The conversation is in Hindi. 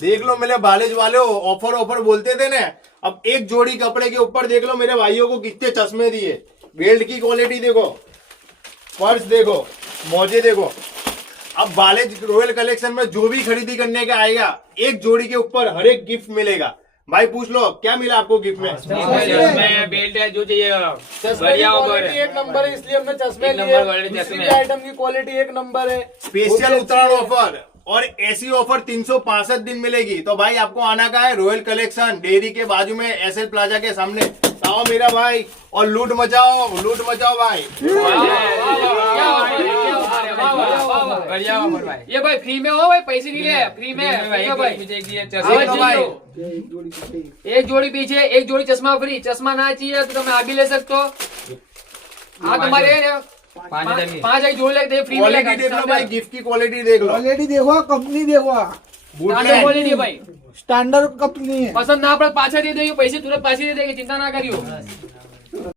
देख लो मेरे बालेज वाले हो, ऑफर ऑफर बोलते थे ना, अब एक जोड़ी कपड़े के ऊपर देख लो मेरे भाइयों को कितने चश्मे दिए। बेल्ट की क्वालिटी देखो, पर्स देखो, मोजे देखो। अब बालेज रॉयल कलेक्शन में जो भी खरीदी करने का आएगा, एक जोड़ी के ऊपर हर एक गिफ्ट मिलेगा। भाई पूछ लो क्या मिला आपको गिफ्ट में? बेल्ट है जो चाहिए बढ़िया ऑफर है। एक नंबर है, इसलिए हमने चश्मे एक लिए। नंबर क्वालिटी दूसरी चश्मे भी है। आइटम की क्वालिटी एक नंबर है। स्पेशल उतराण ऑफर, और ऐसी ऑफर 365 दिन मिलेगी। तो भाई आपको आना का है रॉयल कलेक्शन, डेयरी के बाजू में एसएल प्लाजा के सामने। आओ मेरा भाई और लूट मचाओ भाई। बढ़िया ऑफर भाई। ये भाई फ्री में हो भाई, पैसे नहीं ले, फ्री में भाई ये भाई एक जोड़ी पीछे एक जोड़ी चश्मा फ्री। चश्मा ना चाहिए तो तुम आगे ले सकते हो। हाँ तुम्हारे 5 एक जोड़ी लगते फ्री में। क्वालिटी देख लो भाई, गिफ्ट की क्वालिटी देख लो, क्वालिटी देखो, कंपनी देखो, क्वालिटी भाई स्टैंडर्ड कंपनी है। पसंद ना पड़े पाछा दे दो, पैसे तुरंत पाछे दे देंगे, चिंता ना करियो।